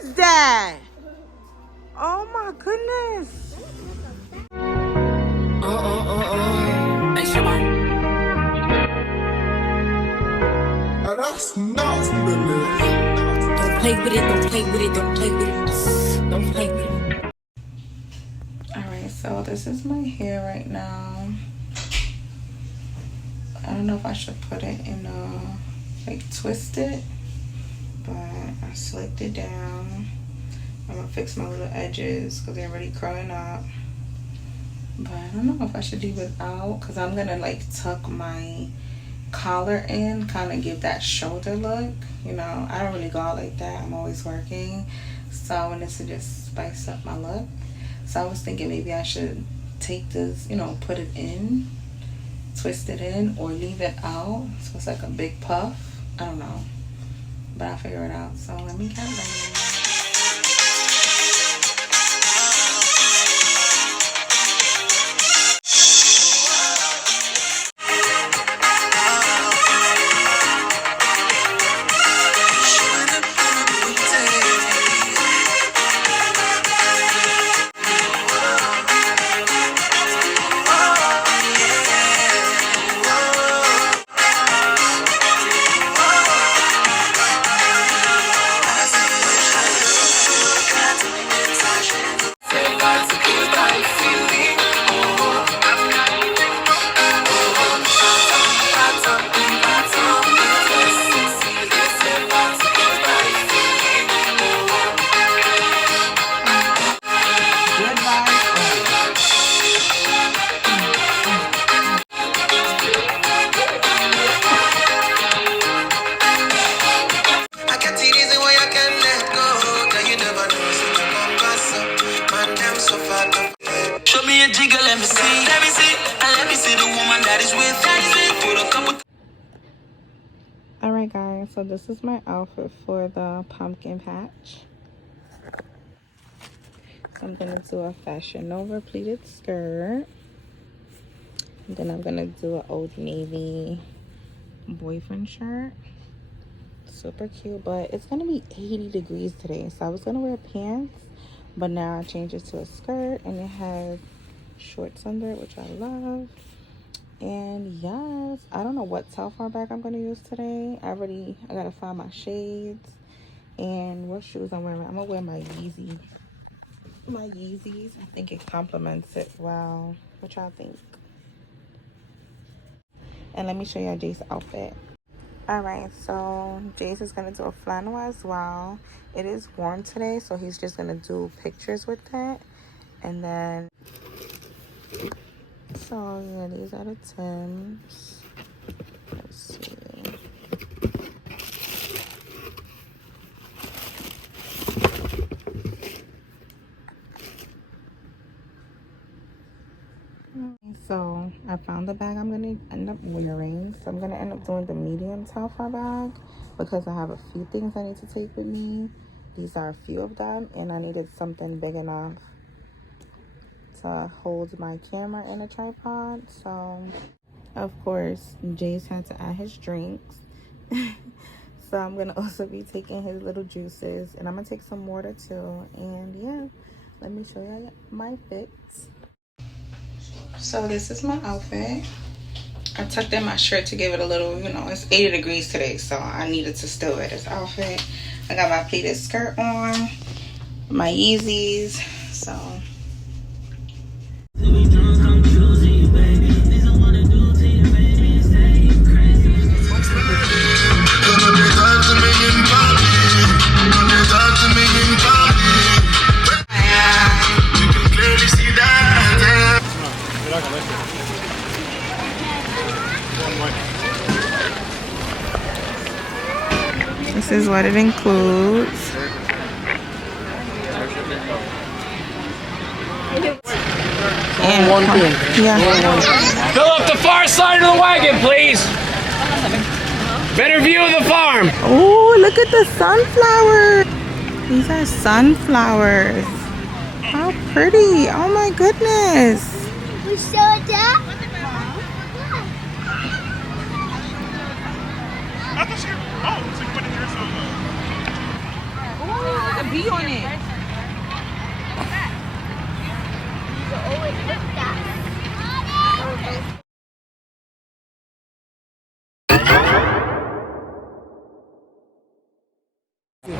is that? Oh my goodness. That's nuts, don't play with it, don't play with it, don't play with it, don't play with it. Alright, so this is my hair right now. I don't know if I should put it in like twist it, but I slicked it down. I'm gonna fix my little edges because they're already curling up. But I don't know if I should leave it out because I'm gonna like tuck my collar in, kind of give that shoulder look. You know, I don't really go out like that. I'm always working, so I wanted to just spice up my look. So I was thinking maybe I should take this, you know, put it in, twist it in, or leave it out so it's like a big puff. I don't know, but I'll figure it out. So let me get ready. Alright guys, so this is my outfit for the pumpkin patch. So I'm going to do a Fashion Nova pleated skirt. And then I'm going to do an Old Navy boyfriend shirt. Super cute, but it's going to be 80 degrees today. So I was going to wear pants, but now I changed it to a skirt. And it has shorts under it, which I love. And yes, I don't know what Telfar bag I'm going to use today. I got to find my shades. And what shoes I'm wearing. I'm going to wear my Yeezys. I think it complements it well. What y'all think? And let me show y'all Jay's outfit. Alright, so Jay's is going to do a flannel as well. It is warm today, so he's just going to do pictures with it. And then, so yeah, these are the Tims. Let's see. So I found the bag I'm gonna end up wearing. So I'm gonna end up doing the medium Telfar bag because I have a few things I need to take with me. These are a few of them, and I needed something big enough to hold my camera in a tripod. So of course Jay's had to add his drinks. So I'm gonna also be taking his little juices, and I'm gonna take some water too. And yeah, let me show you my fits. So this is my outfit. I tucked in my shirt to give it a little, you know, it's 80 degrees today, so I needed to still wear this outfit. I got my pleated skirt on, my Yeezys, so. This is what it includes. And one thing. Yeah. Fill up the far side of the wagon, please. Better view of the farm. Oh, look at the sunflower. These are sunflowers. How pretty. Oh my goodness. We saw that.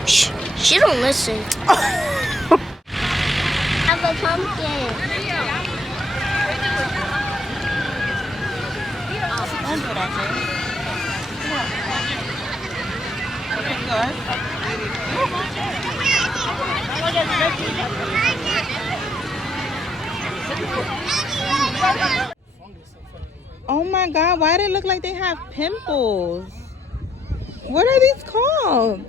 Shh, she don't listen. Have a pumpkin. Oh my God, why do they look like they have pimples? What are these called?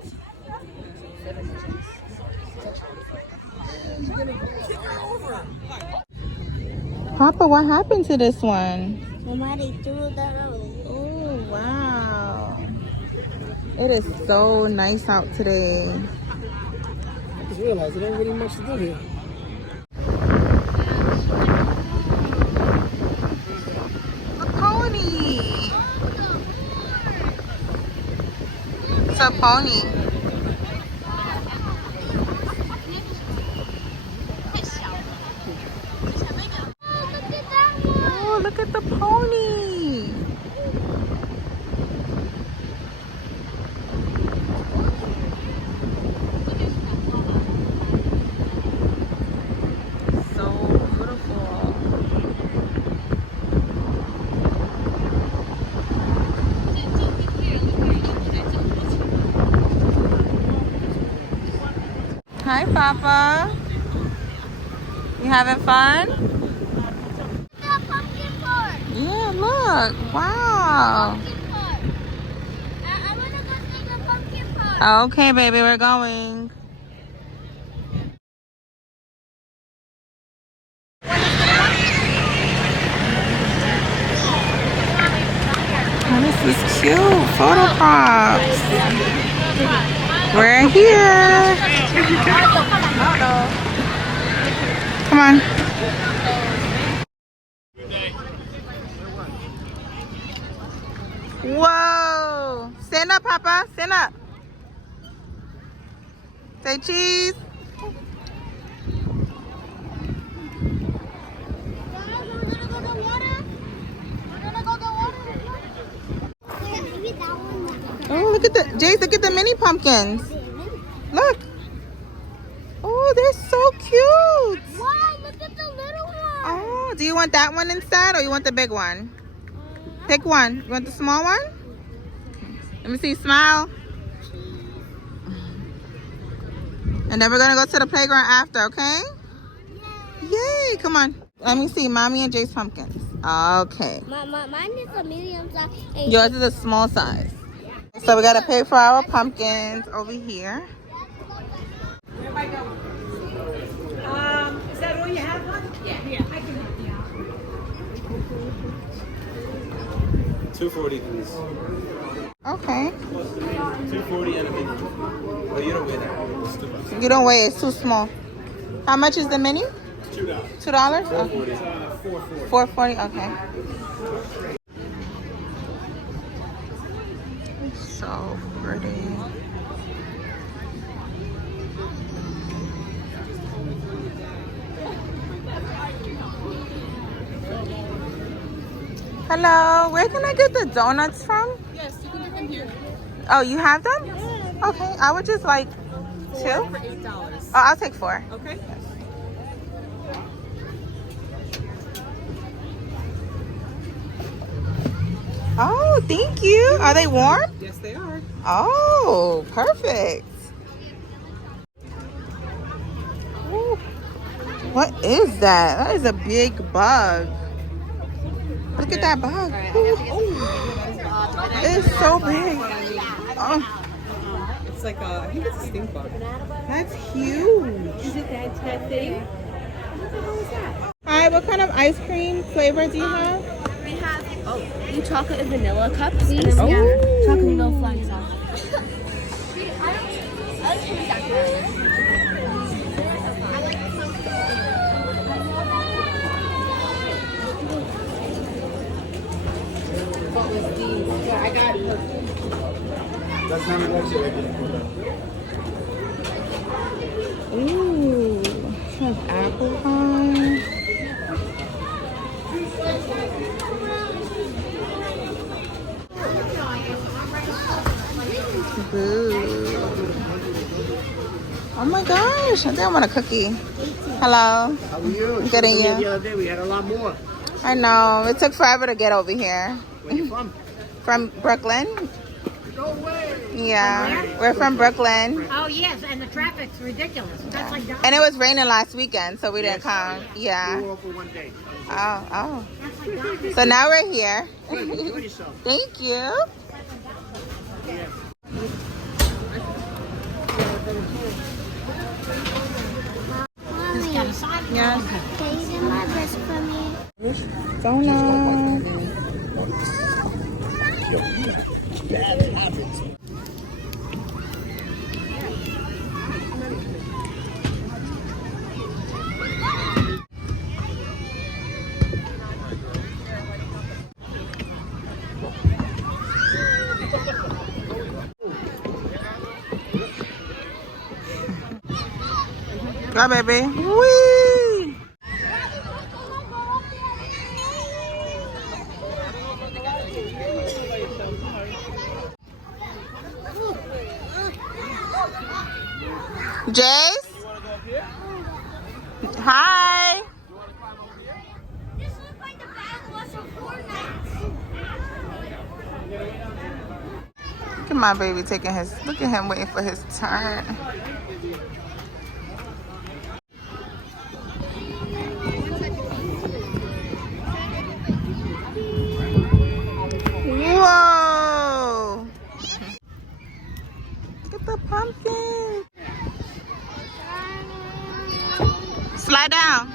Papa, what happened to this one? Mama, they threw that out. Oh, wow. It is so nice out today. I just realized there ain't really much to do here. A pony. It's a pony. Oh, look at the pony. So beautiful. Hi, Papa. You having fun? Pumpkin part. Yeah, look. Wow. Pumpkin part. I want to go see the pumpkin part. Okay, baby, we're going. Oh, this is cute. Photo props. We're here. Come on. Whoa. Stand up, Papa. Stand up. Say cheese. Oh, look at the, Jace, look at the mini pumpkins. Look. Oh, they're so cute. Wow, look at the little one. Oh, do you want that one instead or you want the big one? Pick one. You want the small one? Let me see, smile. And then we're gonna go to the playground after, okay? Yay, come on. Let me see, Mommy and Jace pumpkins. Okay. Mine is a medium size. And Yours is a small size. So we gotta pay for our pumpkins over here. Is that all you have? Yeah. I can help you out. 240, please. Okay. 240 and a big one. Well, you don't weigh that. It's too much. You don't weigh it, it's too small. How much is the mini? $2. $2? $440. $4.40, okay. It's so pretty. Hello, where can I get the donuts from? Yes, you can get them here. Oh, you have them? Okay, I would just like 2. For $8. Oh, I'll take 4. Okay. Oh, thank you. Are they warm? Yes, they are. Oh, perfect. Ooh. What is that? That is a big bug. Look at that bug. It's so big. Oh, It's like I think it's a stink bug. that's huge. Is it that thing? What the hell is that? Hi, what kind of ice cream flavor do you have? We have blue chocolate and vanilla cups, and then we have chocolate and milk flying sauce. That's not much. Ooh, some apple pie. Boo. Oh my gosh, I think I want a cookie. Hello. How are you? Good, and you? The other day we had a lot more. I know. It took forever to get over here. Where you from? From Brooklyn. No way. Yeah. We're from Brooklyn. Oh, yes, and the traffic's ridiculous. That's like And it was raining last weekend, so we didn't come. Yeah. We were all for one day. Oh. So now we're here. Good. Enjoy yourself. Thank you. Mommy, Yes. can you get my dress for me? Donut. Go, baby. Whee! Jace? Hi. This looks like the bag was from Fortnite. Look at my baby taking his, look at him waiting for his turn. Whoa! Look at the pumpkin. Slide down.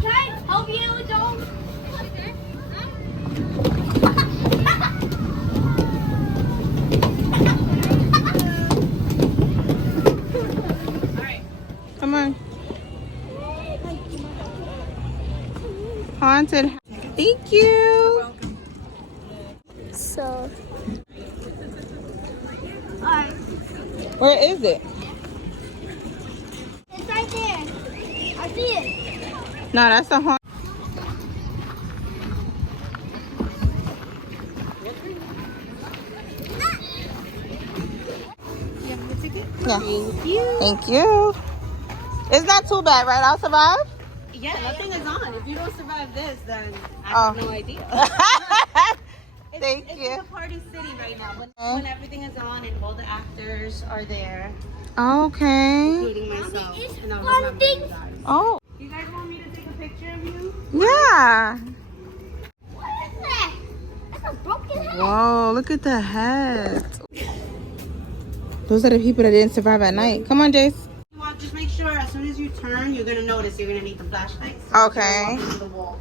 Can I help you, don't? Come on. Haunted. Thank you. So, Where is it? it's right there. I see it. No, that's a haunt. Yeah. Thank you. Thank you. It's not too bad, right? I'll survive? Yeah, nothing is on. If you don't survive this, then I Oh. have no idea. Thank It's you. a party city right now. When everything is on and all the actors are there, Okay. including myself, It's and I'll fun remember you things. guys. Oh, You guys want me to take a picture of you? yeah. What is that? That's a broken head. Whoa, look at the head. Those are the people that didn't survive at night. Come on, Jace. Well, just make sure as soon as you turn, you're gonna notice you're gonna need the flashlights. Okay. Walk into the wall.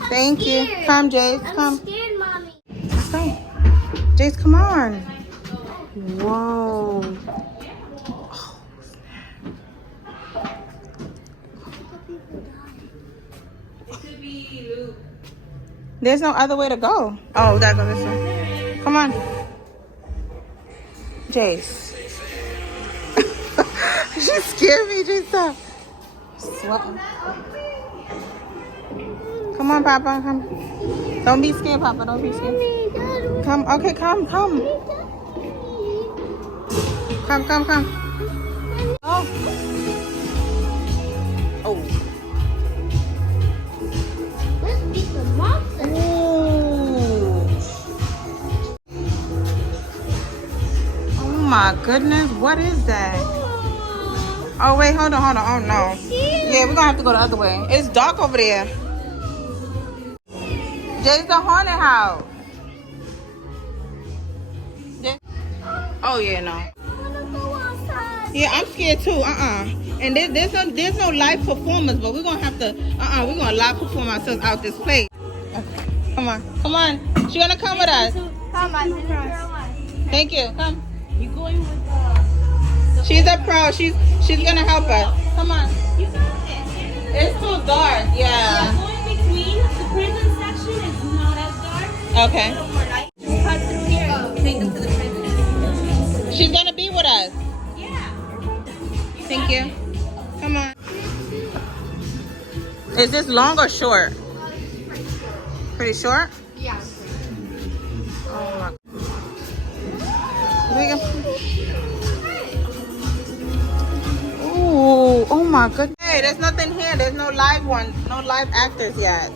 I'm Thank you. scared. Come, Jace. I'm Come. scared, Mommy. Let's go. Jace, come on. Whoa. There's no other way to go. Oh, we gotta go this way. Come on. Jace. She scared me, Jace. Stop. Sweating. Come on, Papa. Come. Don't be scared, Papa. Don't be scared. Come. Okay, come. Come. Come. Oh. Oh. Let's beat the monster. Ooh. Oh my goodness. What is that? Oh, wait. Hold on. Oh, no. Yeah, we're going to have to go the other way. It's dark over there. Jay's the haunted house. Jay- Oh, yeah, no. I wanna go outside. Yeah, I'm scared too. And there's no live performance, but we're gonna have to. We're gonna live perform ourselves out this place. Okay. Come on. She gonna come with us. Come on, Thank you. Come. You going with She's a pro. She's gonna help us. Come on. You got it. It's too dark. Yeah. Go in between. The prison section is not as dark. Okay. A little more light. Just cut through here and take them to the prison. She's gonna be with us. Yeah. Thank you. Come on. Is this long or short? Pretty short? Yeah. Oh my. There you go. Ooh, oh my goodness. Hey, there's nothing here. There's no live ones, no live actors yet.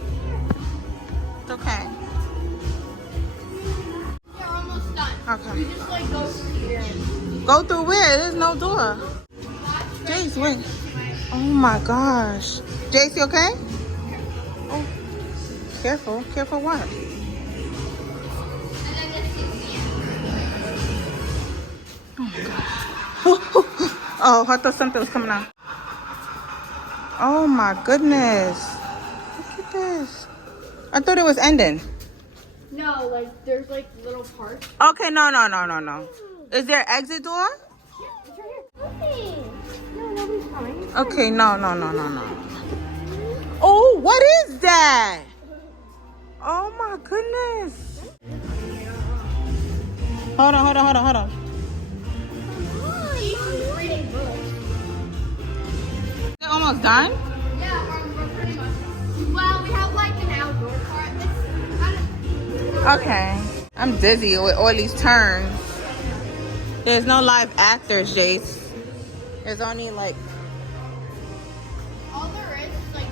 It's okay. We're almost done. Okay. You just like go through here. Go through where? There's no door. Jace, wait. Oh my gosh. Jace, you okay? Oh, careful. Careful what? And then this is the end. Oh, I thought something was coming out. Oh my goodness. Look at this. I thought it was ending. No, like there's like little parts. Okay, no. Is there an exit door? Yeah, it's right here. No, nobody's coming. Okay, no. Oh, what is that? Oh my goodness. Hold on. She's reading books. Is it almost done? Yeah, we're pretty much done. Well, we have like an outdoor part. It's kind of... Okay. I'm dizzy with all these turns. There's no live actors, Jace. There's only like... All there is like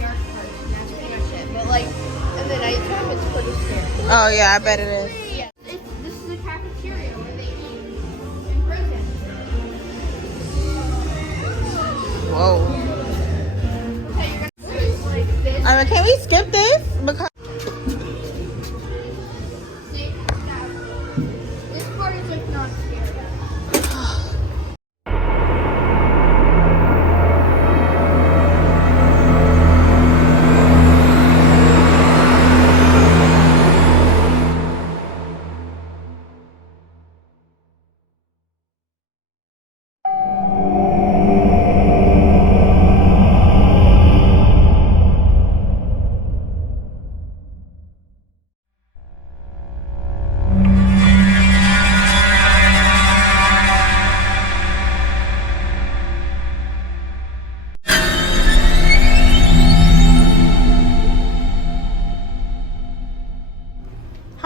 dark parts, and that's pretty much it. But like in the nighttime, it's pretty scary. Oh yeah, I bet it is. Yeah, this is a cafeteria where they eat in prison. Whoa. Okay, you're gonna see like this. Alright, can we skip this? Because See? Now, this part is like not scary.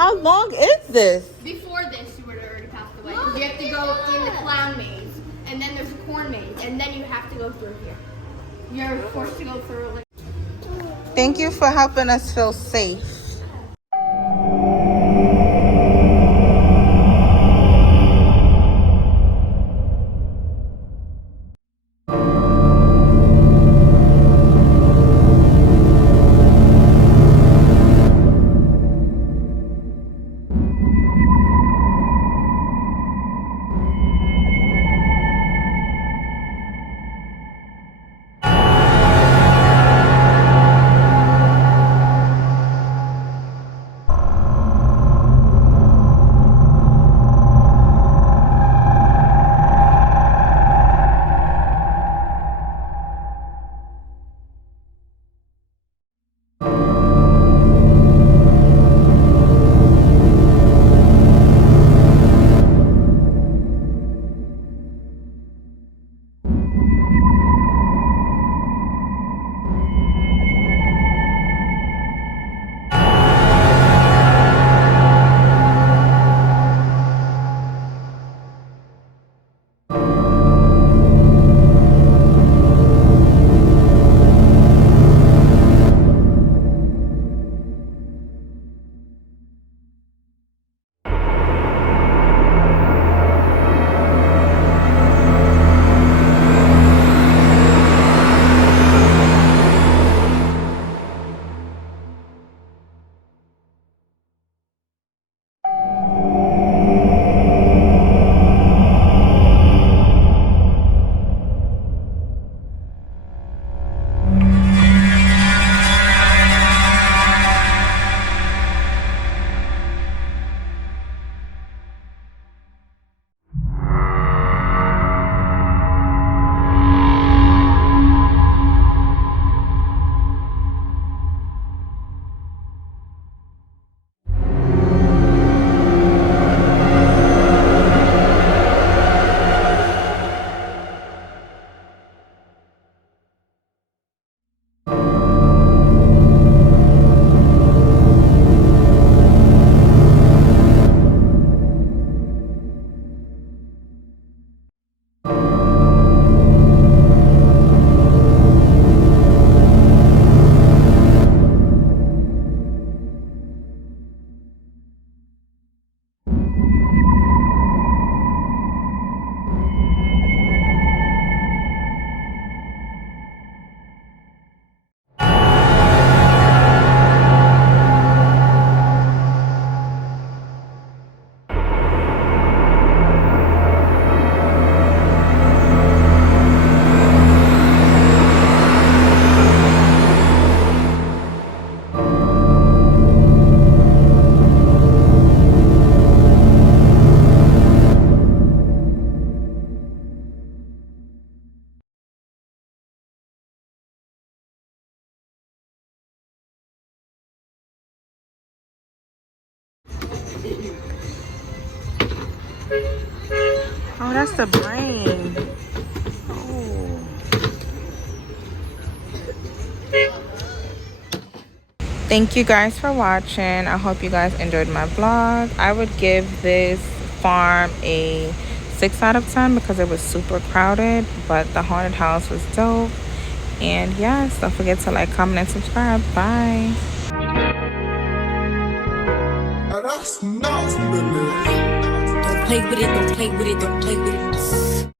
how long is this? Before this, you would have already passed away. 'Cause you have to go in the clown maze, and then there's a corn maze, and then you have to go through here. You're forced to go through like. Thank you for helping us feel safe. Oh, that's the brain. Oh. Thank you guys for watching. I hope you guys enjoyed my vlog. I would give this farm a 6 out of 10 because it was super crowded, but the haunted house was dope. And yes, don't forget to like, comment, and subscribe. Bye. That's not the Don't play with it, don't play with it, don't play with it.